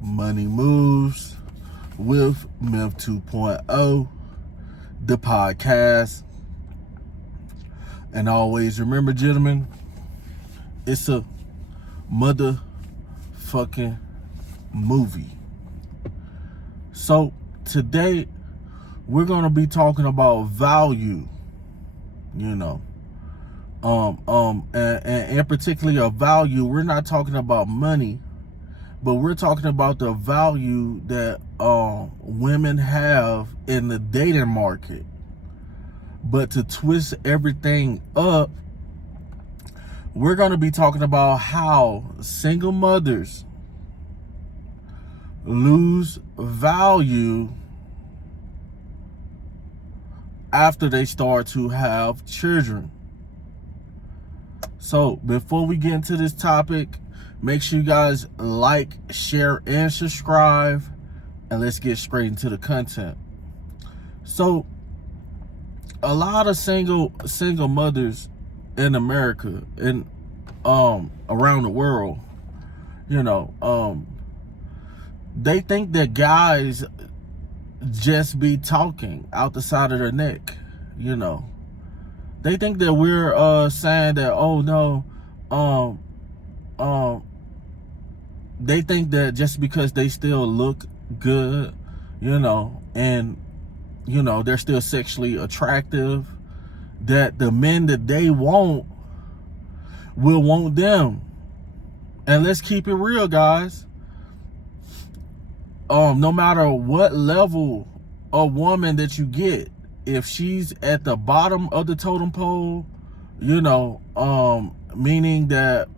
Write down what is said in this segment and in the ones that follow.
Money Moves with Myth 2.0, the podcast. And always remember, gentlemen, it's a motherfucking movie. So today we're going to be talking about value, and particularly a value. We're not talking about money, but we're talking about the value that women have in the dating market. But to twist everything up, we're going to be talking about how single mothers lose value after they start to have children. So before we get into this topic, make sure you guys like, share, and subscribe, and let's get straight into the content. So a lot of single mothers in America and around the world, they think that guys just be talking out the side of their neck. They think that we're saying that, oh no, they think that just because they still look good, and they're still sexually attractive, that the men that they want will want them. And let's keep it real, guys. No matter what level of woman that you get, if she's at the bottom of the totem pole, meaning that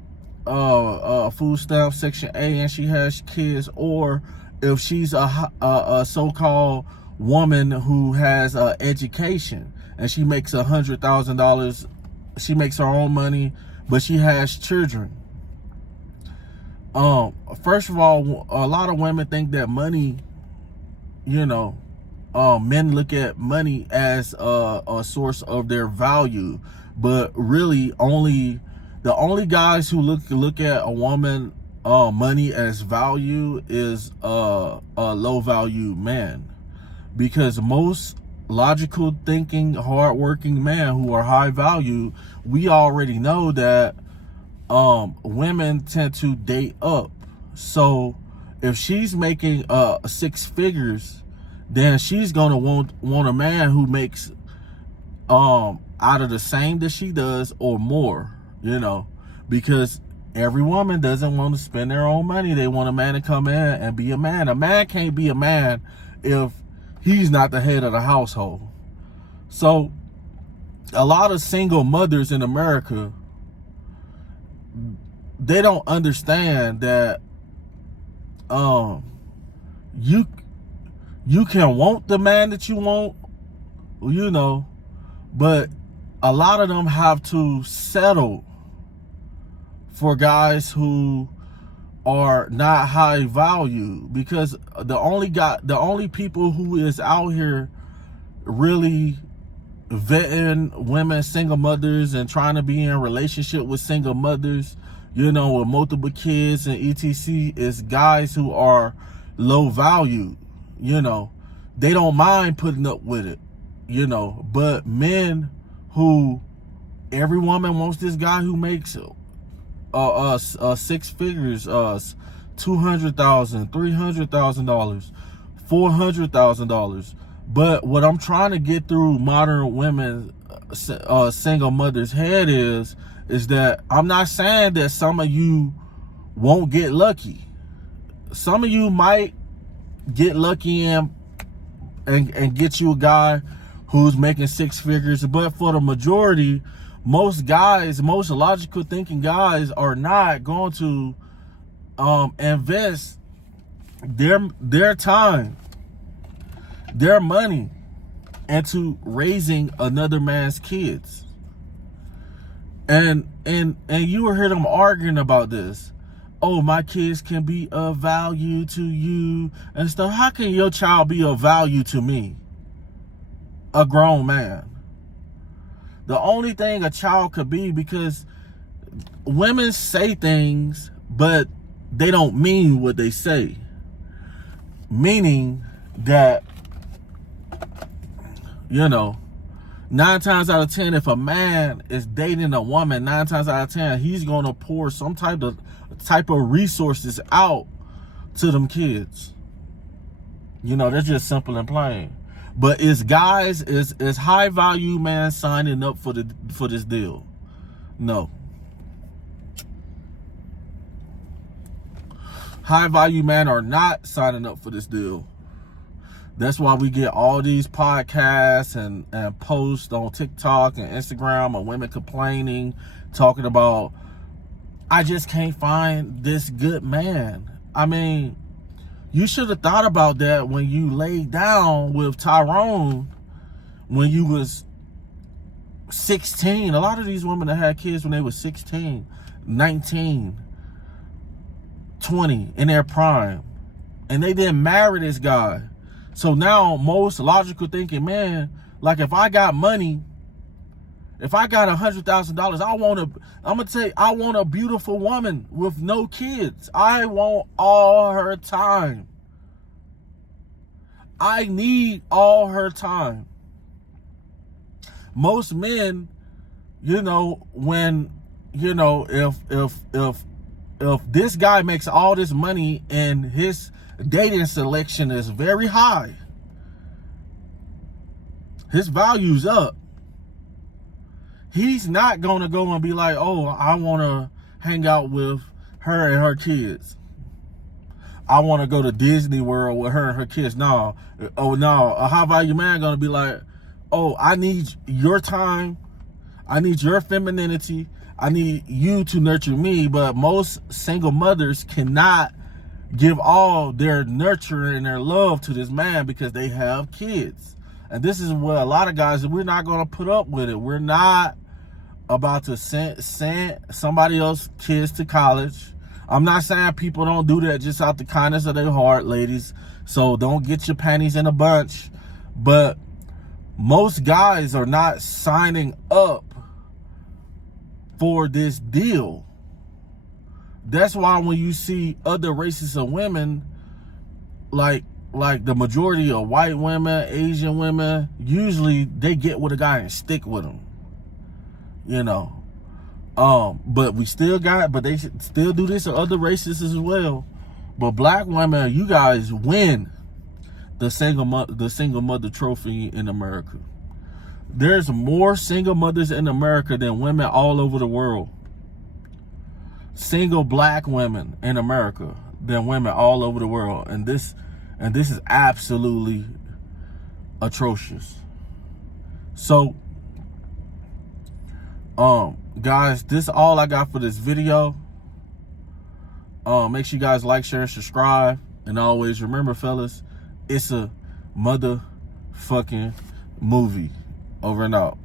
food stamp section A and she has kids, or if she's a so-called woman who has education and she makes $100,000, she makes her own money, but she has children. First of all, a lot of women think that money, men look at money as a source of their value, but really the only guys who look at a woman money as value is a low value man. Because most logical thinking, hardworking men who are high value, we already know that women tend to date up. So if she's making six figures, then she's gonna want a man who makes out of the same that she does or more, because every woman doesn't want to spend their own money. They want a man to come in and be a man. A man can't be a man if he's not the head of the household. So a lot of single mothers in America, they don't understand that you can want the man that you want, but a lot of them have to settle for guys who are not high value, because the only people who is out here really vetting women, single mothers, and trying to be in a relationship with single mothers, with multiple kids and etc., is guys who are low value. They don't mind putting up with it, but men who, every woman wants this guy who makes six figures, $200,000, $300,000, $400,000. But what I'm trying to get through modern women, single mothers' head is that I'm not saying that some of you won't get lucky. Some of you might get lucky and get you a guy who's making six figures, but for the majority, most logical thinking guys are not going to invest their time, their money into raising another man's kids. And you will hear them arguing about this. Oh, my kids can be of value to you and stuff. How can your child be of value to me, a grown man? The only thing a child could be, because women say things, but they don't mean what they say. Meaning that, you know, 9 times out of 10, if a man is dating a woman, 9 times out of 10, he's gonna pour some type of resources out to them kids. You know, that's just simple and plain. But is high value man signing up for this deal? No. High value men are not signing up for this deal. That's why we get all these podcasts and posts on TikTok and Instagram of women complaining, talking about, I just can't find this good man. I mean, you should have thought about that when you laid down with Tyrone when you was 16. A lot of these women that had kids when they were 16, 19, 20, in their prime. And they didn't marry this guy. So now most logical thinking, man, like if I got money, if I got $100,000, I want a beautiful woman with no kids. I want all her time. I need all her time. Most men, you know, when, you know, if this guy makes all this money and his dating selection is very high, his value's up, he's not gonna go and be like, oh, I want to hang out with her and her kids. I want to go to Disney World with her and her kids. No. Oh, no. A high value man gonna be like, oh, I need your time. I need your femininity. I need you to nurture me. But most single mothers cannot give all their nurture and their love to this man because they have kids. And this is what a lot of guys, we're not going to put up with it. We're not about to send somebody else's kids to college. I'm not saying people don't do that just out the kindness of their heart, ladies. So don't get your panties in a bunch. But most guys are not signing up for this deal. That's why when you see other races of women, like the majority of white women, Asian women, usually they get with a guy and stick with him. You know. But they still do this to other races as well. But black women, you guys win the single mother trophy in America. There's more single mothers in America than women all over the world. Single black women in America than women all over the world. And this is absolutely atrocious. So, guys, this is all I got for this video. Make sure you guys like, share, and subscribe. And always remember, fellas, it's a motherfucking movie. Over and out.